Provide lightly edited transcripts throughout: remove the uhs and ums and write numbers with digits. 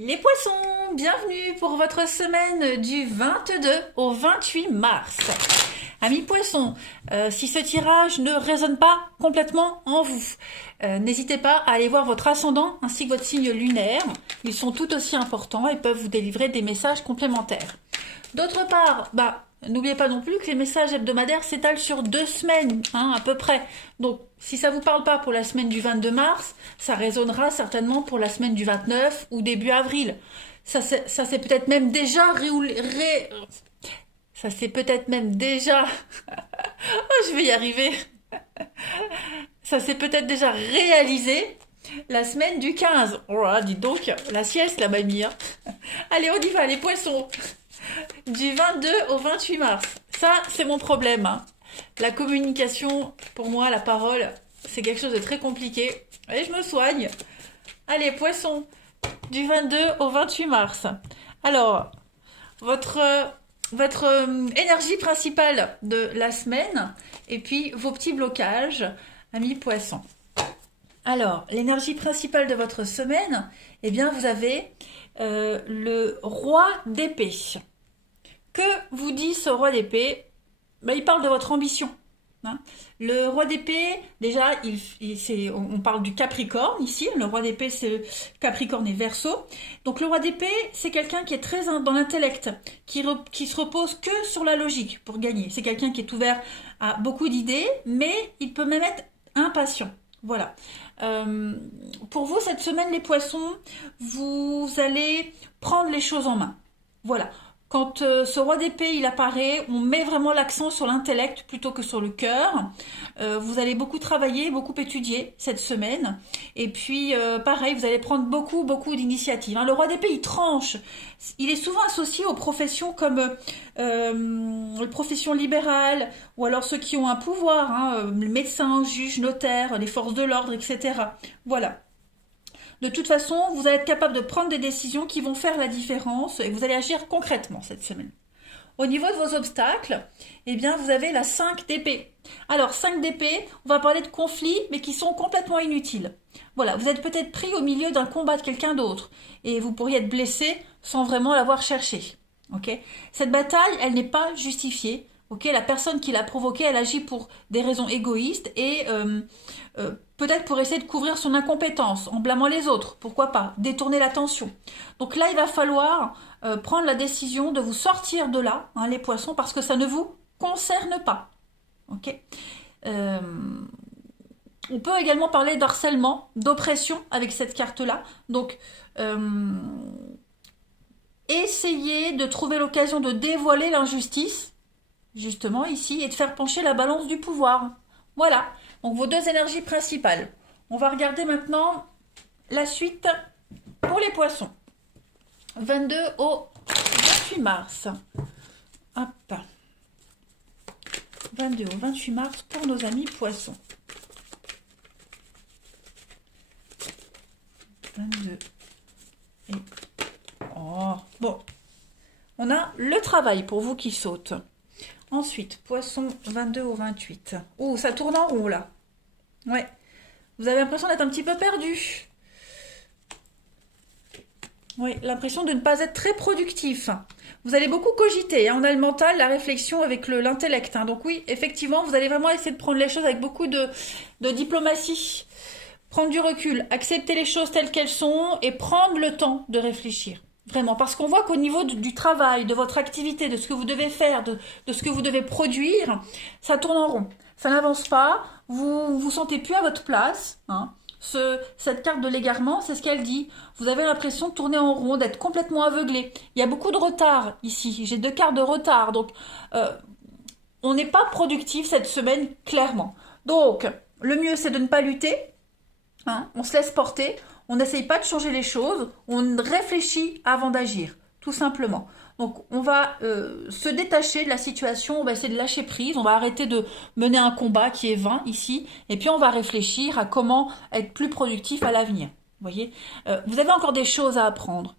Les poissons, bienvenue pour votre semaine du 22 au 28 mars. Amis poissons, si ce tirage ne résonne pas complètement en vous, n'hésitez pas à aller voir votre ascendant ainsi que votre signe lunaire. Ils sont tout aussi importants et peuvent vous délivrer des messages complémentaires. D'autre part, n'oubliez pas non plus que les messages hebdomadaires s'étalent sur 2 semaines, à peu près. Donc, si ça vous parle pas pour la semaine du 22 mars, ça résonnera certainement pour la semaine du 29 ou début avril. Ça c'est peut-être même déjà ça c'est peut-être même déjà oh, je vais y arriver. Ça s'est peut-être déjà réalisé la semaine du 15. Oh là, dites donc, la sieste la mamie. Allez, on y va les poissons. Du 22 au 28 mars. Ça, c'est mon problème. La communication, pour moi, la parole, c'est quelque chose de très compliqué. Et je me soigne. Allez, poisson, du 22 au 28 mars. Alors, votre énergie principale de la semaine et puis vos petits blocages, amis poissons. Alors, l'énergie principale de votre semaine, eh bien, vous avez le roi d'épée. Que vous dit ce roi d'épée? Il parle de votre ambition. Le roi d'épée, déjà, on parle du Capricorne ici. Le roi d'épée, c'est Capricorne et Verseau. Donc le roi d'épée, c'est quelqu'un qui est très dans l'intellect, qui se repose que sur la logique pour gagner. C'est quelqu'un qui est ouvert à beaucoup d'idées, mais il peut même être impatient. Voilà. Pour vous, cette semaine, les poissons, vous allez prendre les choses en main. Voilà. Quand ce roi d'épée il apparaît, on met vraiment l'accent sur l'intellect plutôt que sur le cœur. Vous allez beaucoup travailler, beaucoup étudier cette semaine. Et puis, pareil, vous allez prendre beaucoup d'initiatives. Le roi d'épée, il tranche. Il est souvent associé aux professions comme les professions libérales, ou alors ceux qui ont un pouvoir, médecins, juges, notaires, les forces de l'ordre, etc. Voilà. De toute façon, vous allez être capable de prendre des décisions qui vont faire la différence et vous allez agir concrètement cette semaine. Au niveau de vos obstacles, eh bien, vous avez la 5 d'épée. Alors, 5 d'épée, on va parler de conflits, mais qui sont complètement inutiles. Voilà, vous êtes peut-être pris au milieu d'un combat de quelqu'un d'autre et vous pourriez être blessé sans vraiment l'avoir cherché. Okay. Cette bataille, elle n'est pas justifiée. Okay, la personne qui l'a provoquée, elle agit pour des raisons égoïstes et peut-être pour essayer de couvrir son incompétence en blâmant les autres. Pourquoi pas? Détourner l'attention. Donc là, il va falloir prendre la décision de vous sortir de là, les poissons, parce que ça ne vous concerne pas. Okay, on peut également parler d'harcèlement, d'oppression avec cette carte-là. Donc, essayez de trouver l'occasion de dévoiler l'injustice justement ici, et de faire pencher la balance du pouvoir. Voilà, donc vos 2 énergies principales. On va regarder maintenant la suite pour les poissons. 22 au 28 mars. Hop. 22 au 28 mars pour nos amis poissons. 22 et... Oh, bon. On a le travail pour vous qui saute. Ensuite, poisson 22 au 28. Oh, ça tourne en rond là. Ouais. Vous avez l'impression d'être un petit peu perdu. Oui, l'impression de ne pas être très productif. Vous allez beaucoup cogiter. On a le mental, la réflexion avec l'intellect. Donc oui, effectivement, vous allez vraiment essayer de prendre les choses avec beaucoup de diplomatie. Prendre du recul, accepter les choses telles qu'elles sont et prendre le temps de réfléchir. Vraiment, parce qu'on voit qu'au niveau du travail, de votre activité, de ce que vous devez faire, de ce que vous devez produire, ça tourne en rond. Ça n'avance pas, vous vous sentez plus à votre place. Cette carte de l'égarement, c'est ce qu'elle dit. Vous avez l'impression de tourner en rond, d'être complètement aveuglé. Il y a beaucoup de retard ici. J'ai 2 cartes de retard. Donc, on n'est pas productif cette semaine, clairement. Donc, le mieux, c'est de ne pas lutter. On se laisse porter. On n'essaye pas de changer les choses, on réfléchit avant d'agir, tout simplement. Donc on va se détacher de la situation, on va essayer de lâcher prise, on va arrêter de mener un combat qui est vain ici, et puis on va réfléchir à comment être plus productif à l'avenir. Vous voyez, vous avez encore des choses à apprendre.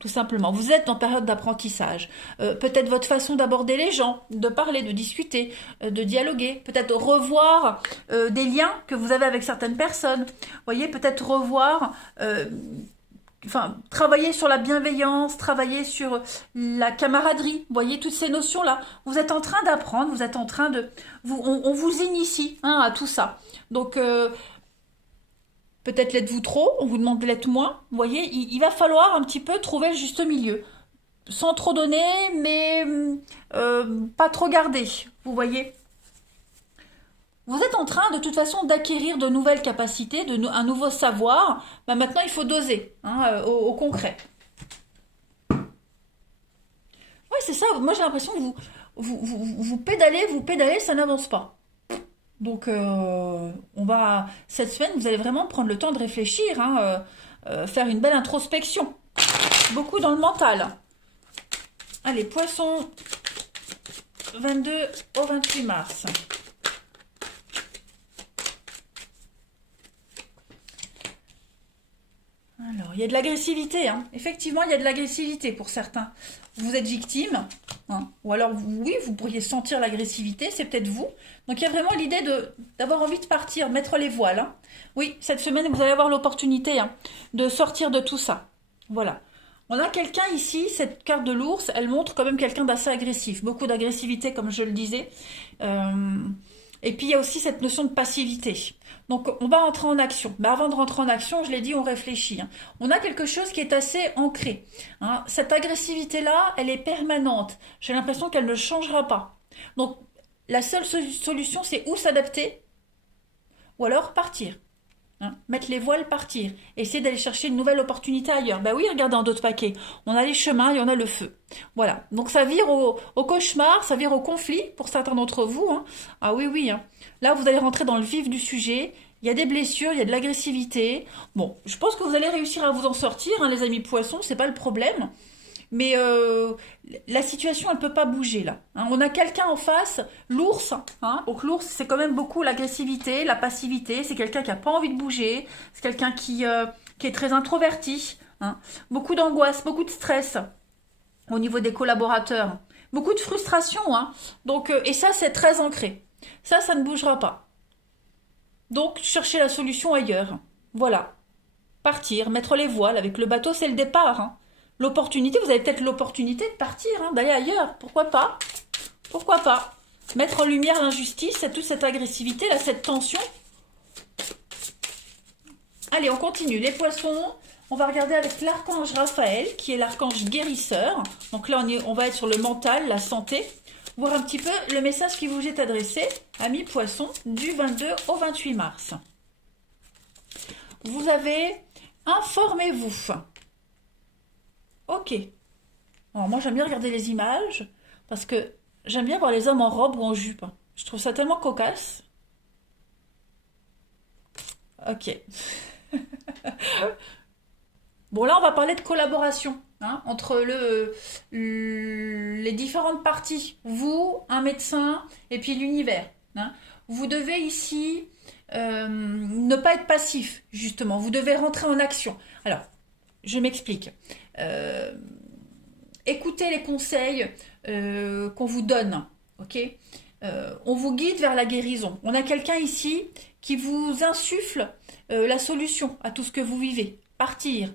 Tout simplement. Vous êtes en période d'apprentissage. Peut-être votre façon d'aborder les gens, de parler, de discuter, de dialoguer. Peut-être revoir des liens que vous avez avec certaines personnes. Vous voyez, peut-être revoir enfin, travailler sur la bienveillance, travailler sur la camaraderie. Vous voyez, toutes ces notions-là. Vous êtes en train d'apprendre, vous êtes en train de... on vous initie hein, à tout ça. Donc, peut-être l'êtes-vous trop, on vous demande de l'être moins. Vous voyez, il va falloir un petit peu trouver le juste milieu. Sans trop donner, mais pas trop garder. Vous voyez. Vous êtes en train de toute façon d'acquérir de nouvelles capacités, un nouveau savoir. Bah, maintenant, il faut doser hein, au concret. Oui, c'est ça. Moi, j'ai l'impression que vous pédalez, ça n'avance pas. Donc, cette semaine, vous allez vraiment prendre le temps de réfléchir, hein, faire une belle introspection. Beaucoup dans le mental. Allez, poisson, 22 au 28 mars. Alors, il y a de l'agressivité, hein. Effectivement, il y a de l'agressivité pour certains. Vous êtes victime, hein. Ou alors, oui, vous pourriez sentir l'agressivité, c'est peut-être vous. Donc, il y a vraiment l'idée d'avoir envie de partir, mettre les voiles, hein. Oui, cette semaine, vous allez avoir l'opportunité hein, de sortir de tout ça. Voilà. On a quelqu'un ici, cette carte de l'ours, elle montre quand même quelqu'un d'assez agressif. Beaucoup d'agressivité, comme je le disais. Et puis, il y a aussi cette notion de passivité. Donc, on va rentrer en action. Mais avant de rentrer en action, je l'ai dit, on réfléchit. Hein. On a quelque chose qui est assez ancré. Hein. Cette agressivité-là, elle est permanente. J'ai l'impression qu'elle ne changera pas. Donc, la seule solution, c'est ou s'adapter, ou alors partir. Hein, mettre les voiles, partir. Essayer d'aller chercher une nouvelle opportunité ailleurs. Ben oui, regardez en d'autres paquets. On a les chemins et on a le feu. Voilà. Donc ça vire au cauchemar, ça vire au conflit pour certains d'entre vous. Hein. Ah oui, oui. Hein. Là, vous allez rentrer dans le vif du sujet. Il y a des blessures, il y a de l'agressivité. Bon, je pense que vous allez réussir à vous en sortir, hein, les amis poissons, c'est pas le problème. Mais la situation, elle peut pas bouger là. Hein. On a quelqu'un en face, l'ours. Hein. Donc l'ours, c'est quand même beaucoup l'agressivité, la passivité. C'est quelqu'un qui a pas envie de bouger. C'est quelqu'un qui est très introverti. Hein. Beaucoup d'angoisse, beaucoup de stress au niveau des collaborateurs. Beaucoup de frustration. Hein. Donc, et ça, c'est très ancré. Ça ne bougera pas. Donc, chercher la solution ailleurs. Voilà. Partir, mettre les voiles. Avec le bateau, c'est le départ. Hein. L'opportunité, vous avez peut-être l'opportunité de partir, hein, d'aller ailleurs. Pourquoi pas? Pourquoi pas? Mettre en lumière l'injustice, toute cette agressivité, là, cette tension. Allez, on continue. Les poissons, on va regarder avec l'archange Raphaël, qui est l'archange guérisseur. Donc là, on va être sur le mental, la santé. Voir un petit peu le message qui vous est adressé, amis poissons, du 22 au 28 mars. Vous avez informez-vous. Ok. Alors moi, j'aime bien regarder les images parce que j'aime bien voir les hommes en robe ou en jupe. Je trouve ça tellement cocasse. Ok. Bon, là, on va parler de collaboration hein, entre les différentes parties. Vous, un médecin, et puis l'univers. Hein. Vous devez ici ne pas être passif, justement. Vous devez rentrer en action. Alors, je m'explique. Écoutez les conseils qu'on vous donne. Ok on vous guide vers la guérison. On a quelqu'un ici qui vous insuffle la solution à tout ce que vous vivez. Partir,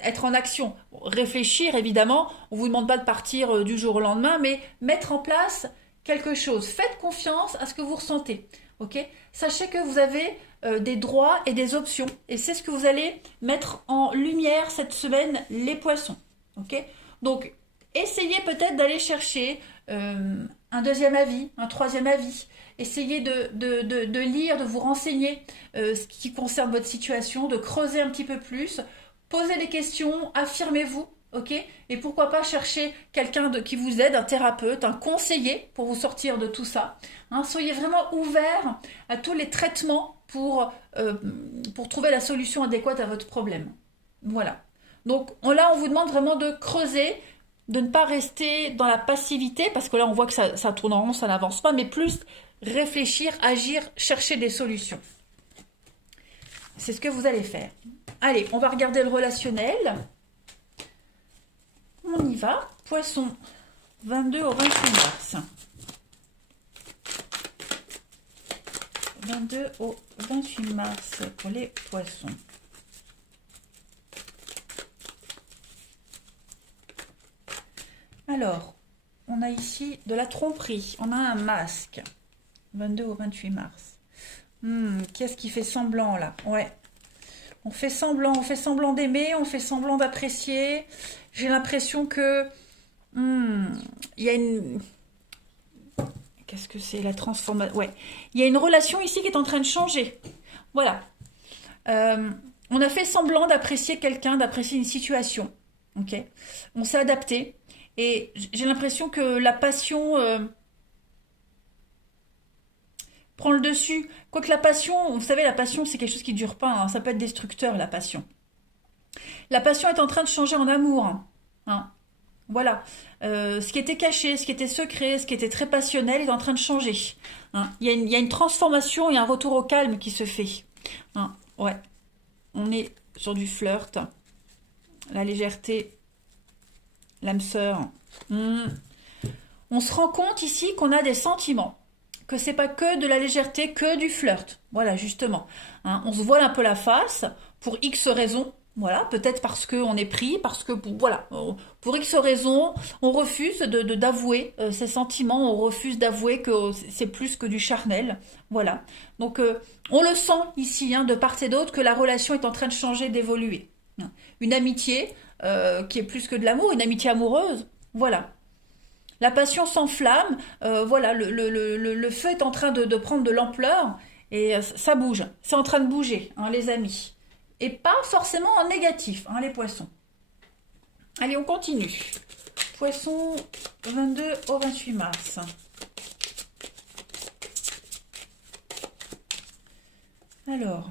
être en action, réfléchir évidemment. On vous demande pas de partir du jour au lendemain, mais mettre en place quelque chose. Faites confiance à ce que vous ressentez. Ok Sachez que vous avez des droits et des options. Et c'est ce que vous allez mettre en lumière cette semaine, les poissons. Ok Donc, essayez peut-être d'aller chercher un deuxième avis, un troisième avis. Essayez de lire, de vous renseigner ce qui concerne votre situation, de creuser un petit peu plus. Posez des questions, affirmez-vous, ok? Et pourquoi pas chercher quelqu'un qui vous aide, un thérapeute, un conseiller pour vous sortir de tout ça. Hein, soyez vraiment ouvert à tous les traitements pour trouver la solution adéquate à votre problème. Voilà. Donc là, on vous demande vraiment de creuser, de ne pas rester dans la passivité, parce que là, on voit que ça tourne en rond, ça n'avance pas, mais plus réfléchir, agir, chercher des solutions. C'est ce que vous allez faire. Allez, on va regarder le relationnel. On y va. Poisson, 22 au 28 mars. 22 au 28 mars pour les poissons. Alors, on a ici de la tromperie. On a un masque. 22 au 28 mars. Qu'est-ce qui fait semblant là? Ouais. On fait semblant d'aimer, on fait semblant d'apprécier. J'ai l'impression que il y a une... Qu'est-ce que c'est la transformation? Ouais. Il y a une relation ici qui est en train de changer. Voilà. On a fait semblant d'apprécier quelqu'un, d'apprécier une situation. Ok. On s'est adapté. Et j'ai l'impression que la passion prend le dessus. Quoique la passion, vous savez, la passion, c'est quelque chose qui ne dure pas. Hein. Ça peut être destructeur, la passion. La passion est en train de changer en amour. Hein. Voilà. Ce qui était caché, ce qui était secret, ce qui était très passionnel est en train de changer. Hein. Il y a une transformation et un retour au calme qui se fait. Hein. Ouais. On est sur du flirt. La légèreté. L'âme sœur. On se rend compte ici qu'on a des sentiments. Que c'est pas que de la légèreté, que du flirt. Voilà, justement. Hein, on se voile un peu la face pour X raisons. Voilà, peut-être parce qu'on est pris, parce que, voilà, pour X raisons, on refuse d'avouer ses sentiments, on refuse d'avouer que c'est plus que du charnel. Voilà. Donc, on le sent ici, hein, de part et d'autre, que la relation est en train de changer, d'évoluer. Une amitié qui est plus que de l'amour, une amitié amoureuse. Voilà. La passion s'enflamme, voilà, le feu est en train de prendre de l'ampleur et ça bouge, c'est en train de bouger, hein, les amis. Et pas forcément en négatif, hein, les poissons. Allez, on continue. Poisson 22 au 28 mars. Alors,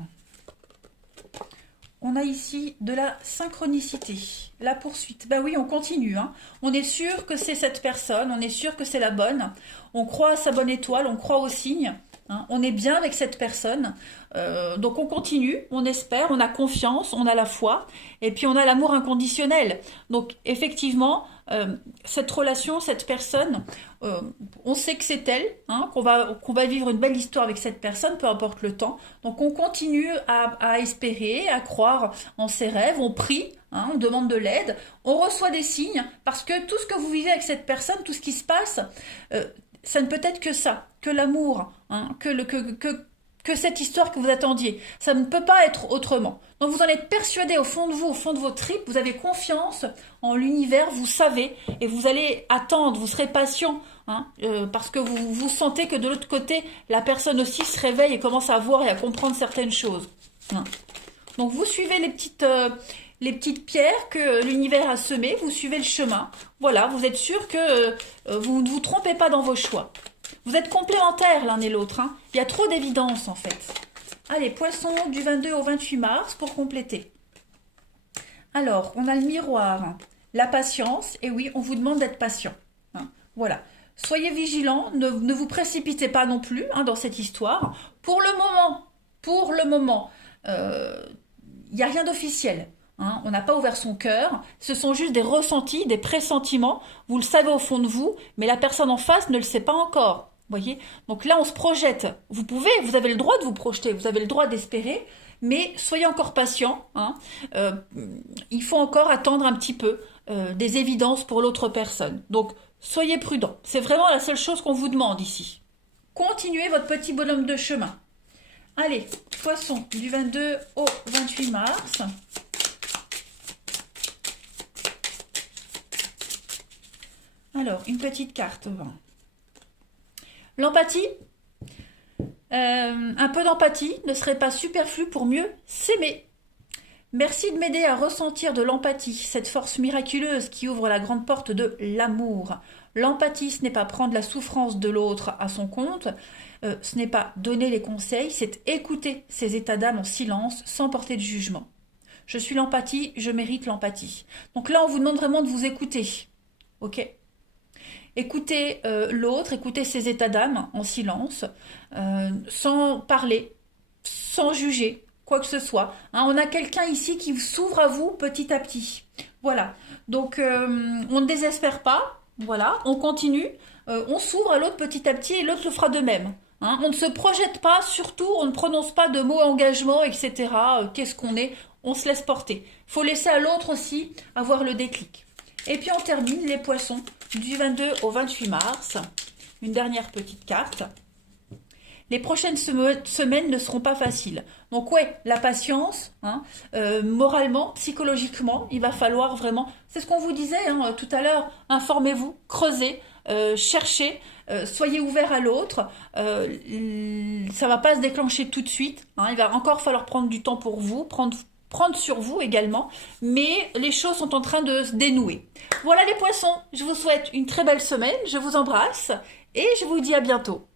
on a ici de la synchronicité, la poursuite. Bah oui, on continue. Hein. On est sûr que c'est cette personne, on est sûr que c'est la bonne. On croit à sa bonne étoile, on croit au signe. Hein. On est bien avec cette personne. Donc on continue, on espère, on a confiance, on a la foi. Et puis on a l'amour inconditionnel. Donc effectivement, cette relation, cette personne, on sait que c'est elle, hein, qu'on va vivre une belle histoire avec cette personne, peu importe le temps. Donc on continue à espérer, à croire en ses rêves, on prie, hein, on demande de l'aide, on reçoit des signes, parce que tout ce que vous vivez avec cette personne, tout ce qui se passe, ça ne peut être que ça, que l'amour, hein, que cette histoire que vous attendiez. Ça ne peut pas être autrement. Donc vous en êtes persuadé au fond de vous, au fond de vos tripes, vous avez confiance en l'univers, vous savez, et vous allez attendre, vous serez patient, hein, parce que vous sentez que de l'autre côté, la personne aussi se réveille et commence à voir et à comprendre certaines choses. Hein. Donc vous suivez les petites pierres que l'univers a semées, vous suivez le chemin. Voilà, vous êtes sûr que vous ne vous trompez pas dans vos choix. Vous êtes complémentaires l'un et l'autre. Hein. Il y a trop d'évidence en fait. Allez, poisson du 22 au 28 mars pour compléter. Alors, on a le miroir, hein. La patience. Et oui, on vous demande d'être patient. Hein. Voilà. Soyez vigilants, ne vous précipitez pas non plus, hein, dans cette histoire. Pour le moment, il n'y a rien d'officiel. Hein, on n'a pas ouvert son cœur, ce sont juste des ressentis, des pressentiments, vous le savez au fond de vous, mais la personne en face ne le sait pas encore. Voyez. Donc là, on se projette. Vous avez le droit de vous projeter, vous avez le droit d'espérer, mais soyez encore patient. Hein. Il faut encore attendre un petit peu des évidences pour l'autre personne. Donc, soyez prudents. C'est vraiment la seule chose qu'on vous demande ici. Continuez votre petit bonhomme de chemin. Allez, poisson, du 22 au 28 mars. Alors, une petite carte. L'empathie. Un peu d'empathie ne serait pas superflu pour mieux s'aimer. Merci de m'aider à ressentir de l'empathie, cette force miraculeuse qui ouvre la grande porte de l'amour. L'empathie, ce n'est pas prendre la souffrance de l'autre à son compte, ce n'est pas donner les conseils, c'est écouter ses états d'âme en silence, sans porter de jugement. Je suis l'empathie, je mérite l'empathie. Donc là, on vous demande vraiment de vous écouter. Ok ? Écoutez l'autre, écoutez ses états d'âme en silence, sans parler, sans juger, quoi que ce soit. Hein, on a quelqu'un ici qui s'ouvre à vous petit à petit. Voilà. Donc, on ne désespère pas. Voilà. On continue. On s'ouvre à l'autre petit à petit et l'autre le fera de même. Hein, on ne se projette pas, surtout, on ne prononce pas de mots engagement, etc. Qu'est-ce qu'on est? On se laisse porter. Il faut laisser à l'autre aussi avoir le déclic. Et puis, on termine les poissons. du 22 au 28 mars. Une dernière petite carte. Les prochaines semaines ne seront pas faciles. Donc ouais, la patience, hein, moralement, psychologiquement, il va falloir vraiment, c'est ce qu'on vous disait hein, tout à l'heure, informez-vous, creusez, cherchez, soyez ouverts à l'autre. Ça va pas se déclencher tout de suite. Hein, il va encore falloir prendre du temps pour vous, prendre sur vous également, mais les choses sont en train de se dénouer. Voilà les poissons, je vous souhaite une très belle semaine, je vous embrasse et je vous dis à bientôt.